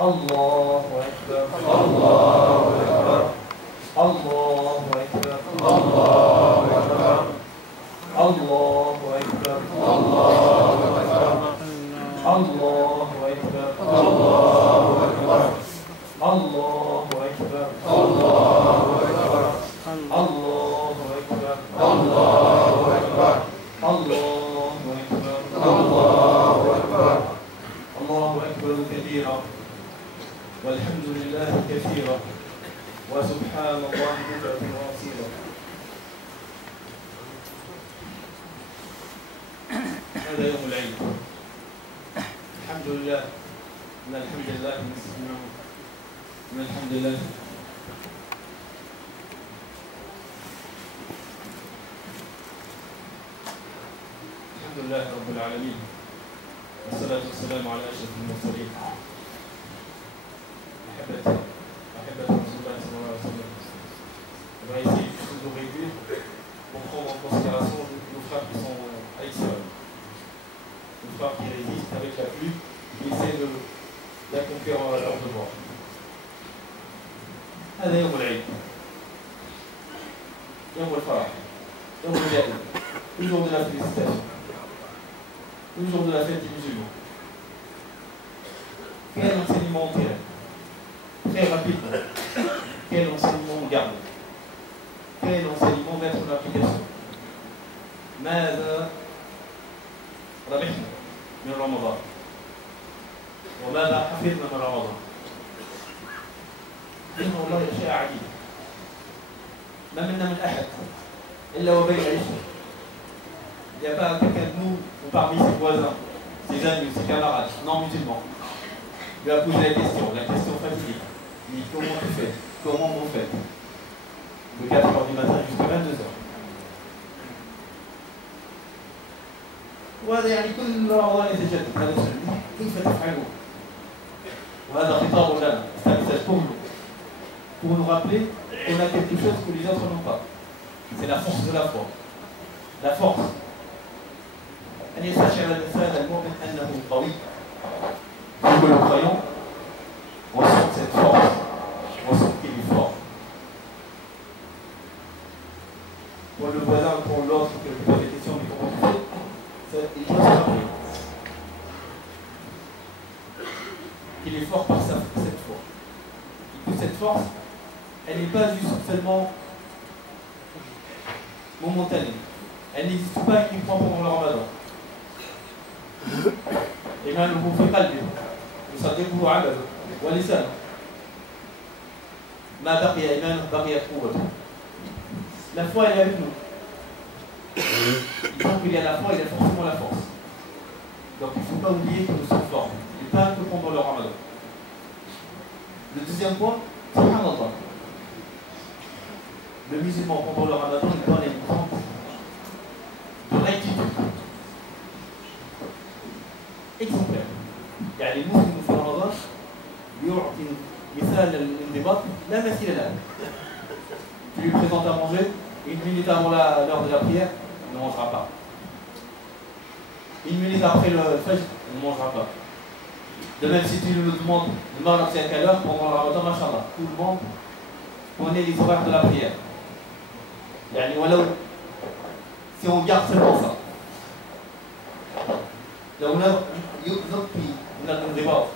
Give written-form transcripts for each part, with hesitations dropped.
الله أكبر الله أكبر الله أكبر الله أكبر الله أكبر الله أكبر الله أكبر الله أكبر الله أكبر الله أكبر الله أكبر الله أكبر الله أكبر الله أكبر الله أكبر كبيرا والحمد لله كثيرا وسبحان الله بكرة وأصيلا. هذا يوم العيد. الحمد لله إن الحمد لله إن الحمد لله الحمد لله رب العالمين والصلاة والسلام على أشرف المرسلين. أحبة رسول الله صلى الله عليه وسلم. On va essayer de nous réduire pour prendre en considération nos frères qui sont à Israël. Nos frères qui résistent avec la pluie, qui essaient d'accomplir leur devoir. هذا يوم العيد. يوم الفرح. يوم الجائزة. Le jour de la félicitation. Le jour de la fête des musulmans. Quel enseignement on tire? Très rapidement. Quel enseignement on garde? Quel enseignement mettre en application? ماذا ربحنا من رمضان؟ وماذا حفظنا من رمضان؟ إنه والله أشياء عجيبة. ما منا من أحد إلا وبين عشرة. Il n'y a pas quelqu'un de nous ou parmi ses voisins, ses amis, ses camarades non musulmans, lui a posé la question fatidique. Il dit comment tu fais? Comment on fait? De 4h du matin jusqu'à 22h. وهذا يعني كل رمضان يتجدد هذا السؤال كيف تفعلون؟ وهذا خطاب لنا استمسك pour nous rappeler qu'on a quelque chose que les autres n'ont pas. C'est la force de la foi. La force. أن يستشعر الإنسان المؤمن أنه قوي. Pour que le croyant ressent cette force, ressent qu'il est fort. Pour le voisin, pour l'autre, que je pose des questions, mais comment tu fais, il doit se rappeler qu'il est fort par cette foi. Et que cette force, elle n'est pas juste seulement momentanée. Elle n'existe pas uniquement pendant le ramadan. إيمانه في قلبه يصدقه عمله ولسانه ما بقي إيمانه بقيت قوته. La foi elle est avec nous. Tant qu'il y a la foi, il y a forcément la force. Donc il ne faut pas oublier que nous sommes forts. Et pas que pendant le ramadan. Le deuxième point, subhanallah. Le musulman pendant le ramadan, il donne une grande de rectitude. Exemplaire. يعني المسلم في رمضان يعطي مثال الانضباط لا مثيل له. Tu lui présentes à manger, une minute avant l'heure de la prière, il ne mangera pas. Une minute après le fajr, il ne mangera pas. De même si tu lui demandes le maghrib c'est à quelle heure pendant le ramadan, machallah, tout le monde connaît les horaires de la prière. يعني ولو si on garde seulement ça. لو يبقي من الانضباط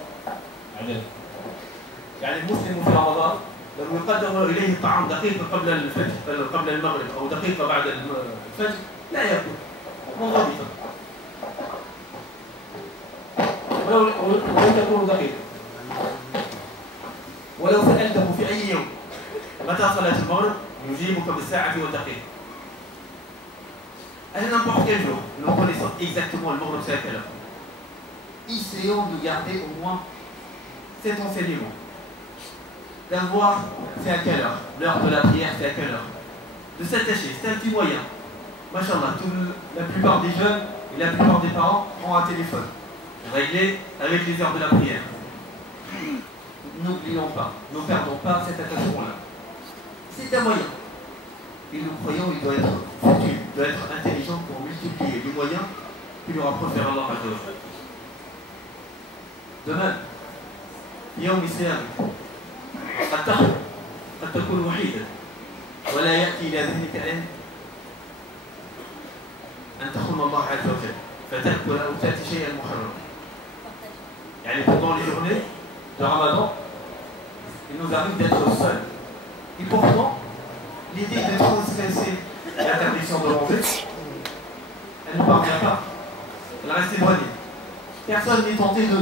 يعني المسلم في رمضان لو يقدم اليه الطعام دقيقه قبل الفجر قبل المغرب او دقيقه بعد الفجر لا ياكل منضبطا ولن تكون دقيقه. ولو سالته في اي يوم متى صلاه المغرب يجيبك بالساعه والدقيقه. À n'importe quel jour, nous connaissons exactement le maghrib c'est à quelle heure. Essayons de garder au moins cet enseignement. D'avoir c'est à quelle heure, l'heure de la prière c'est à quelle heure. De s'attacher, c'est un petit moyen. Machallah, la plupart des jeunes et la plupart des parents ont un téléphone réglé avec les heures de la prière. N'oublions pas, ne perdons pas cet attachement-là. C'est un moyen. Et le croyant, il doit être foutu, il doit être intelligent pour multiplier les moyens qui lui rapprochent vers Allah. De même, في يوم صيامك قد تكون وحيدا ولا يأتي إلى ذهنك أن تخون الله عز وجل فتأكل أو تأتي شيئا محرما. يعني pendant les journées de Ramadan, il nous arrive d'être seuls. Et pourtant, l'idée de transgresser l'interdiction de manger, elle ne parvient pas. Elle reste éloignée. Personne n'est tenté de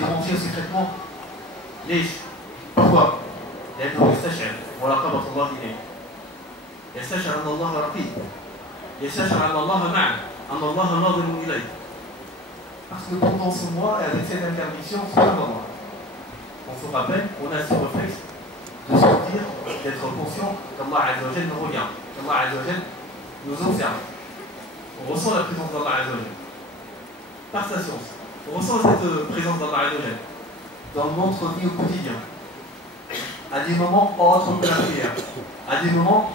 manger secrètement. ليش؟ pourquoi؟ لأنه يستشعر مراقبة الله إليه. يستشعر أن الله رقيب. يستشعر أن الله معه. أن الله ناظر إليه. Parce que pendant ce mois, et avec cette interdiction, c'est un moment. On se rappelle, on a ce réflexe de sortir, d'être conscient qu'Allah Azza wa Jal nous regarde, qu'Allah Azza wa Jal nous observe. On ressent la présence d'Allah Azza wa Jal. Par sa science. On ressent cette présence d'Allah Azza wa Jal dans notre vie au quotidien. À des moments autres que la prière. À des moments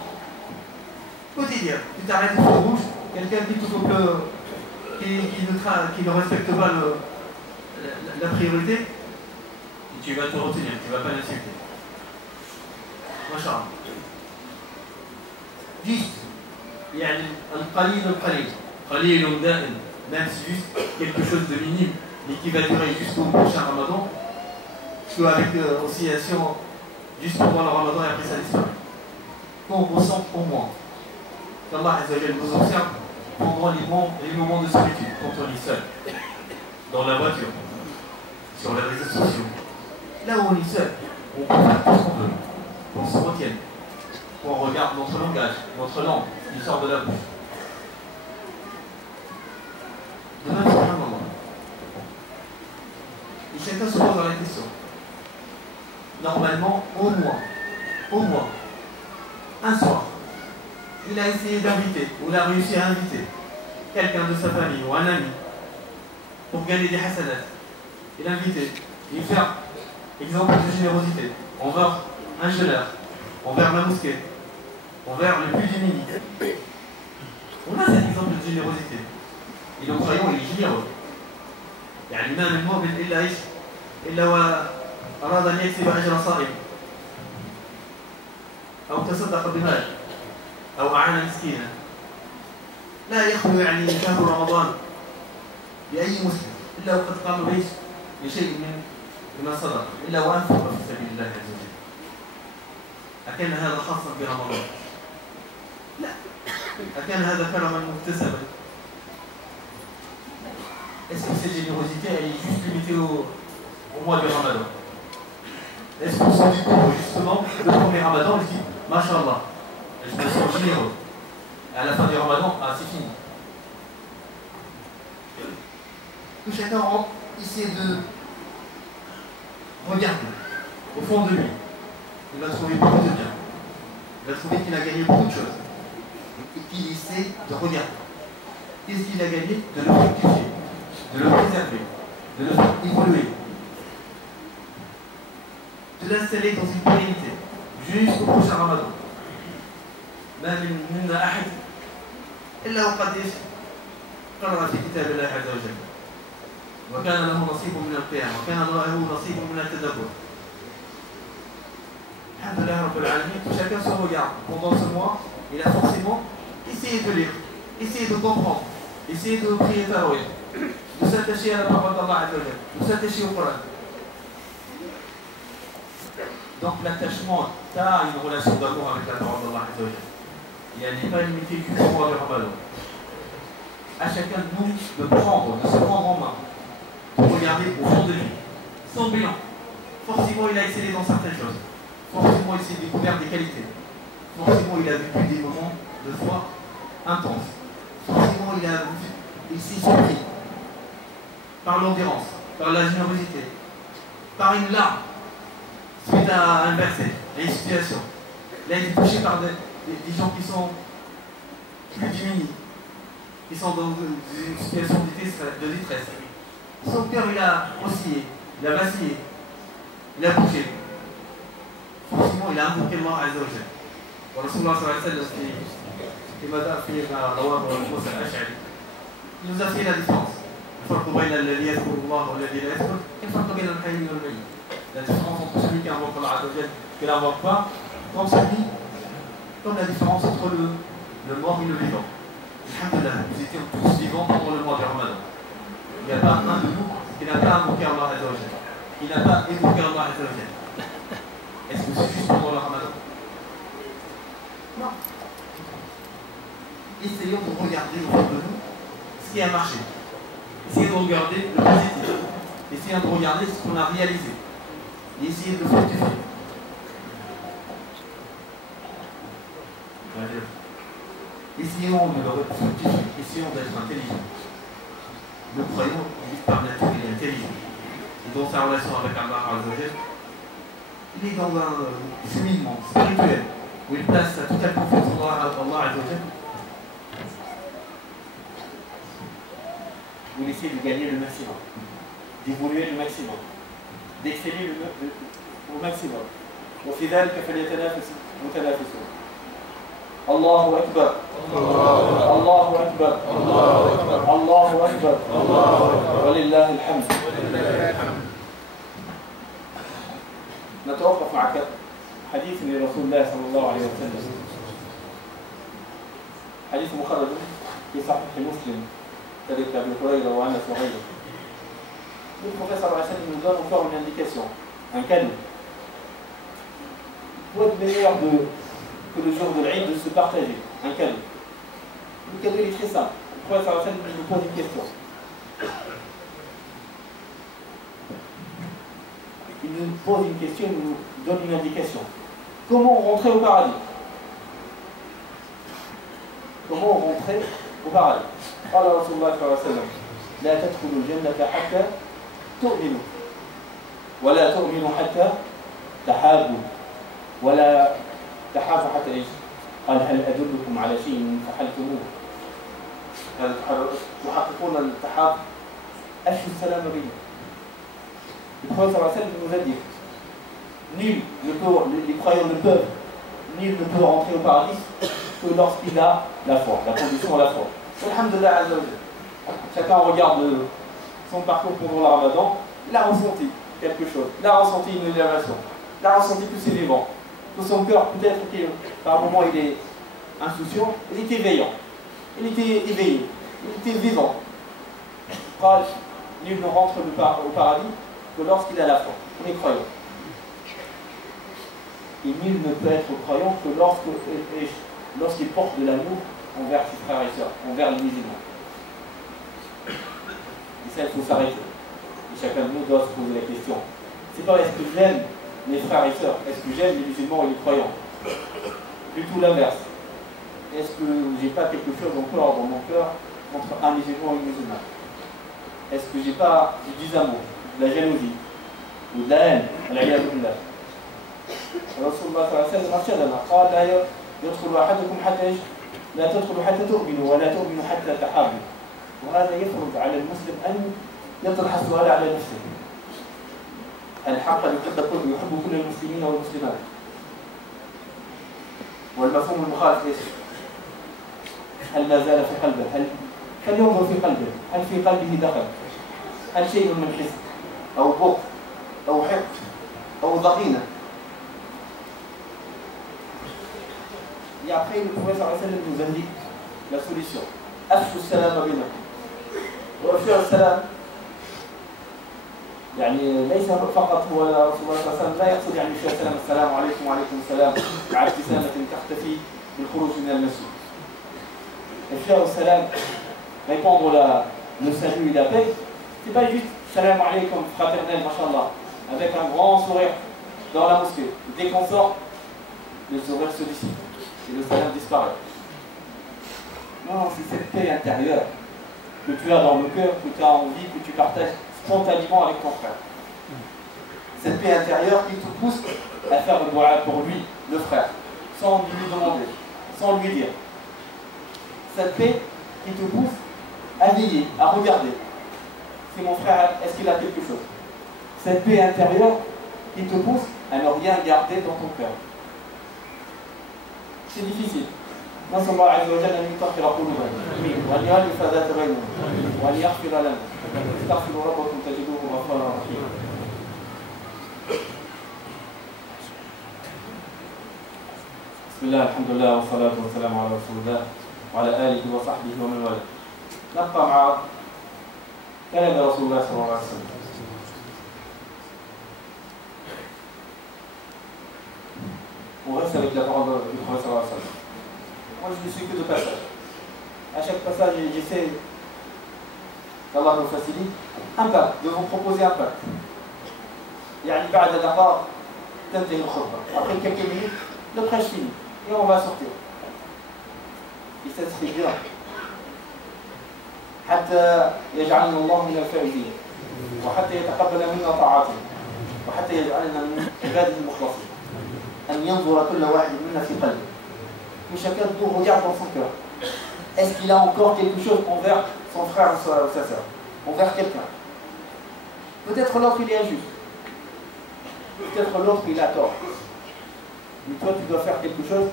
quotidiens. Tu t'arrêtes au feu rouge, quelqu'un qui te coupe qui ne respecte pas la priorité, et tu vas te retenir, tu ne vas pas l'insulter. Masha'Allah. Juste, il y a le qalil da'im, même si juste quelque chose de minime, mais qui va durer jusqu'au prochain Ramadan, avec oscillation juste pendant le Ramadan et après ça disparaît. Qu'on ressent au moins qu'Allah Azza wa Jal nous observe pendant les moments de solitude, quand on est seul, dans la voiture, sur les réseaux sociaux. Là où on est seul, on peut faire tout ce qu'on peut, qu'on se retienne, qu'on regarde notre langage, notre langue, qui sort de la bouche. De même, c'est un moment. Et chacun se pose la question. Normalement, au moins, un soir, il a essayé d'inviter, ou il a réussi à inviter quelqu'un de sa famille ou un ami pour gagner des hasanats. Il a invité, il fait exemple de générosité envers un jeûneur, envers la mosquée, envers le plus démuni. On a cet exemple de générosité. Et le croyant, il est généreux. يعني ما من مؤمن إلا إيش؟ إلا وأراد أن يكسب أجر صائم أو تصدق بمال أو أعان مسكينا لا يخلو يعني شهر رمضان بأي مسلم إلا وقد قام بيش بشيء من الصدقة إلا وأنفق في سبيل الله عز وجل. أكان هذا خاصا برمضان؟ لا. أكان هذا كرما مكتسبا؟ Est-ce que cette générosité elle est juste limitée au mois de Ramadan? Est-ce qu'on s'en dit compte justement le premier Ramadan il dit Masha'Allah, je me sens généreux. Et à la fin du Ramadan, c'est fini. Que chacun essaie de regarder au fond de lui. Il va trouver beaucoup de bien. Il va trouver qu'il a gagné beaucoup de choses. Et qu'il essaie de regarder. Qu'est-ce qu'il a gagné? De le rectifier, de le préserver, de le faire évoluer, de l'installer dans une pérennité jusqu'au prochain Ramadan. ما منا أحد إلا وقد قرأ في كتاب الله عز وجل وكان له نصيب من القيام وكان له نصيب من التدبر. Alhamdulillah Rabbil Alamin, chacun se regarde pendant ce mois, il a forcément essayé de lire, essayé de comprendre, essayé de prier Tarawih, de s'attacher à la parole d'Allah Azza wa Jal, de s'attacher au Coran. Donc l'attachement, tu as une relation d'amour avec la parole d'Allah Azza wa Jal. Et elle n'est pas limitée qu'au mois de Ramadan. À chacun de nous de se prendre en main, de regarder au fond de lui, son bilan. Forcément, il a excellé dans certaines choses. Forcément, il s'est découvert des qualités. Forcément, il a vécu des moments de foi intenses. Forcément, il s'est surpris par l'endurance, par la générosité, par une larme suite à un verset, à une situation. Il a été touché par des gens qui sont plus démunis, qui sont dans une situation de détresse. Son cœur, il a oscillé, il a vacillé, il a bougé. Forcément, il a invoqué Allah Azza wa Jal. Rasulullah sallallahu alayhi wa sallam, il nous a fait la différence. الفرق بين الذي يذكر الله والذي لا يذكر الفرق بين الحي والميت. La différence entre celui qui invoque Allah Azza wa Jal et qui ne l'invoque pas, comme la différence entre le mort et le vivant. Alhamdulillah, nous étions tous vivants pendant le mois du Ramadan. Il n'y a pas un de nous qui n'a pas invoqué Allah Azza wa Jal. Il n'a pas évoqué Allah Azza wa Jal. Est-ce que c'est juste pendant le Ramadan? Non. Essayons de regarder autour de nous ce qui a marché. Essayons de regarder le positif. Essayons de regarder ce qu'on a réalisé. Et essayez de le fructifier. Essayons de le fructifier. Essayons d'être intelligents. Le croyant, par nature, il est intelligent. Et dans sa relation avec Allah Azza wa Jal, il est dans un cheminement spirituel où il place sa totale confiance en Allah Azza wa Jal. Vous essayez de gagner le maximum, d'évoluer le maximum, d'exceller au maximum. وفي ذلك فليتنافس المتنافسون. الله أكبر. الله أكبر. الله أكبر. ولله الحمد. نتوقف مع حديث لرسول الله صلى الله عليه وسلم. حديث مخرج في صحيح مسلم. Avec Abu Huraïra ou Anas ou Ghayr. Le professeur Hassan nous donne encore une indication, un cadeau. Pour être meilleur que le jour de l'Aïd, de se partager, un cadeau. Le cadeau il est très simple. Le professeur Hassan nous pose une question. Il nous pose une question, il nous donne une indication. Comment rentrer au paradis? Comment rentrer au paradis? قال رسول الله صلى الله عليه وسلم لا تدخلوا الجنة حتى تؤمنوا ولا تؤمنوا حتى تحابوا ولا تحابوا حتى ايش؟ قال هل أدلكم على شيء فعلتموه هذا تحققون التحاب أفشوا السلام بينكم. Le prophète صلى الله عليه وسلم nous a dit les croyants ne peuvent, nul ne peut rentrer au paradis que lorsqu'il a la foi, la condition à la foi. Alhamdulillah Azza wa Jal. Chacun regarde son parcours pendant le Ramadan, il a ressenti quelque chose, il a ressenti une élévation, il a ressenti que c'est vivant, que son cœur, peut-être par moment il est insouciant, il était éveillant, il était éveillé, il était vivant. Nul ne rentre au paradis que lorsqu'il a la foi, on est croyant. Et nul ne peut être croyant que lorsqu'il porte de l'amour envers ses frères et sœurs, envers les musulmans. Et ça, il faut s'arrêter. Et chacun de nous doit se poser la question. C'est pas est-ce que j'aime mes frères et sœurs, est-ce que j'aime les musulmans et les croyants? Plutôt l'inverse. Est-ce que j'ai pas quelque chose encore dans mon cœur entre un musulman et une musulmane? Est-ce que j'ai pas du désamour, de la jalousie, ou de la haine? رسول الله صلى الله عليه وسلم أرشدنا قال لا يدخل أحدكم حتى لا تدخلوا حتى تؤمنوا ولا تؤمنوا حتى تحابوا. وهذا يفرض على المسلم أن يطرح السؤال على نفسه. هل حقا يحب كل المسلمين والمسلمات؟ والمفهوم المخالف ايش؟ هل ما زال في قلبه؟ هل ينظر في قلبه؟ هل في قلبه دخل؟ هل شيء من حسد أو بغض أو حقد أو ضغينة؟ Et après, le professeur nous indique la solution. أفشوا السلام بينكم. وأفشوا السلام يعني ليس فقط هو رسول الله صلى الله عليه وسلم لا يقصد يعني أفشوا السلام السلام عليكم وعليكم السلام مع ابتسامة تختفي بالخروج من المسجد. أفشوا السلام, répandre le salut et la paix, c'est pas juste salam alaykum fraternel, machallah, avec un grand sourire dans la mosquée. Dès qu'on sort, le sourire se dissipe. Et le salam disparaît. Non, c'est cette paix intérieure que tu as dans le cœur, que tu as envie, que tu partages spontanément avec ton frère. Cette paix intérieure qui te pousse à faire le dua pour lui, le frère, sans lui demander, sans lui dire. Cette paix qui te pousse à veiller, à regarder. Si mon frère, est-ce qu'il a quelque chose? Cette paix intérieure qui te pousse à ne rien garder dans ton cœur. C'est difficile. نسأل الله عز وجل أن يطهر قلوبنا وأن يؤلف ذات بيننا وأن يغفر لنا. استغفروا ربكم تجدوه غفارا رحيما. بسم الله الحمد لله والصلاة والسلام على رسول الله وعلى آله وصحبه ومن والاه. نبقى مع كلام رسول الله صلى الله عليه وسلم. On reste avec la parole du prophète sallallahu alayhi wa sallam. Moi je ne suis que de passage. À chaque passage j'essaie qu'Allah nous facilite un pacte, de vous proposer un pacte. يعني بعد دقائق تنتهي الخطبة. Après quelques minutes, le prêche finit et on va sortir. Et ça serait bien. حتى يجعلنا الله من الفائزين وحتى يتقبل منا طاعاته وحتى يجعلنا من عباده المخلصين. أن ينظر كل واحد منا في قلبه. Que chacun de nous regarde dans son cœur. Est-ce qu'il a encore quelque chose envers son frère ou sa sœur, envers quelqu'un? Peut-être l'autre il est injuste. Peut-être l'autre il a tort. Mais toi tu dois faire quelque chose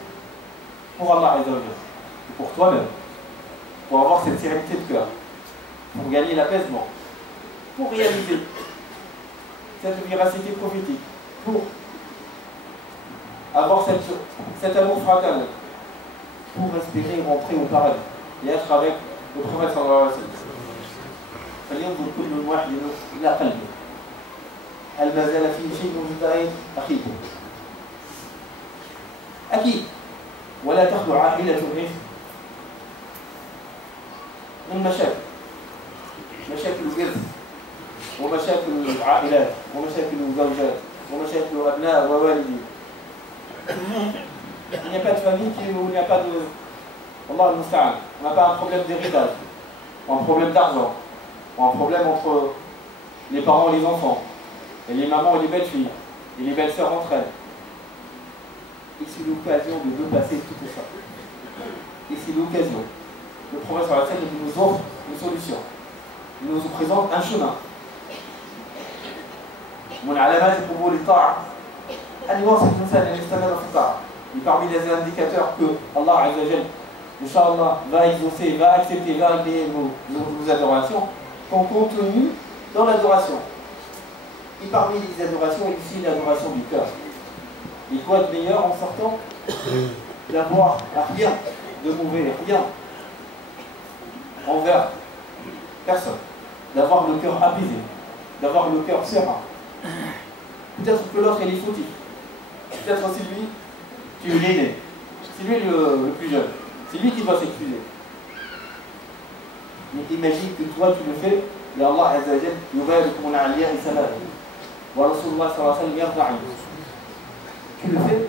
pour Allah Azza wa Jalla. Et pour toi-même. Pour avoir cette sérénité de cœur. Pour gagner l'apaisement. Pour réaliser cette véracité prophétique. Pour avoir cet amour fraternel. Pour espérer rentrer au paradis. Et être avec le prophète sallallahu alayhi wa sallam. فلينظر كل واحد إلى قلبه. هل ما زال فيه شيء من داعي أخيكم؟ أكيد. ولا تخلو عائلة من مشاكل. مشاكل الإرث ومشاكل العائلات ومشاكل الزوجات ومشاكل الأبناء ووالدين. Il n'y a pas de famille où il n'y a pas de... Allah al-Musta'an. On n'a pas un problème d'héritage, ou un problème d'argent, ou un problème entre les parents et les enfants, et les mamans et les belles filles, et les belles sœurs entre elles. Et c'est l'occasion de passer tout ça. Et c'est l'occasion. Le prophète sallallahu alayhi wa sallam nous offre une solution. Il nous présente un chemin. من علامات قبول الطاعة أن يواصل الإنسان أن يستمر في الطاعة. Et parmi les indicateurs que Allah Azza wa Jalla, Inch'Allah, va exaucer, va accepter, va agréer nos adorations, sont contenus dans l'adoration. Et parmi les adorations, il y a aussi l'adoration du cœur. Et quoi de meilleur en sortant d'avoir rien de mauvais, rien envers personne, d'avoir le cœur apaisé, d'avoir le cœur serein. Peut-être que l'autre il est fautif, peut-être aussi lui, tu es l'aîné, c'est lui le plus jeune, c'est lui qui doit s'excuser. Mais imagine que toi tu le fais, et Allah Azza wa Jalla yubarik min aliyahi salam, wa Rasulullah sallallahu alayhi wa sallam yarda'i. Tu le fais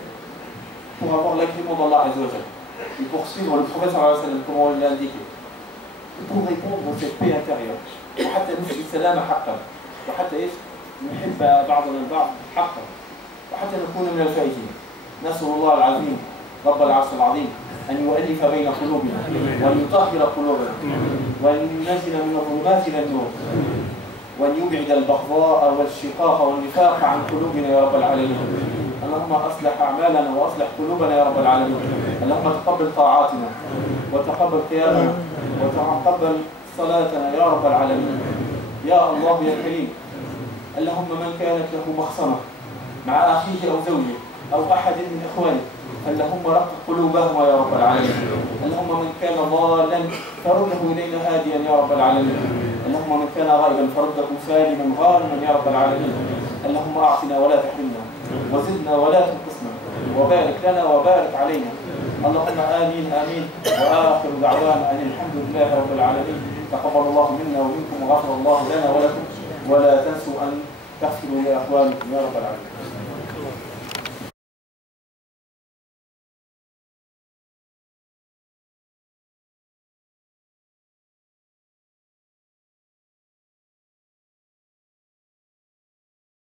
pour avoir l'agrément d'Allah Azza wa Jalla et pour suivre le prophète sallallahu alayhi wa sallam, comment il l'a indiqué. Et pour répondre à cette paix intérieure. وحتى نفسي السلام حقا وحتى ايش؟ نحب بعضنا البعض حقا وحتى نكون من الفائزين. نسأل الله العظيم رب العرش العظيم أن يؤلف بين قلوبنا وأن يطهر قلوبنا وأن ينزل من الظلمات إلى النور وأن يبعد البغضاء والشقاق والنفاق عن قلوبنا يا رب العالمين. اللهم أصلح أعمالنا وأصلح قلوبنا يا رب العالمين. اللهم تقبل طاعاتنا وتقبل قيامنا وتقبل صلاتنا يا رب العالمين. يا الله يا كريم. اللهم من كانت له مخصمة مع أخيه أو زوجه أو أحد من إخوانه اللهم رق قلوبهما يا رب العالمين. اللهم من كان ضالا فرده إلينا هاديا يا رب العالمين. اللهم من كان غائبا فرده سالما غانما يا رب العالمين. اللهم أعطنا ولا تحرمنا وزدنا ولا تنقصنا وبارك لنا وبارك علينا. اللهم آمين آمين. وآخر دعوانا أن الحمد لله رب العالمين. تقبل الله منا ومنكم وغفر الله لنا ولكم ولا تنسوا أن تغفروا لأخوانكم يا رب العالمين.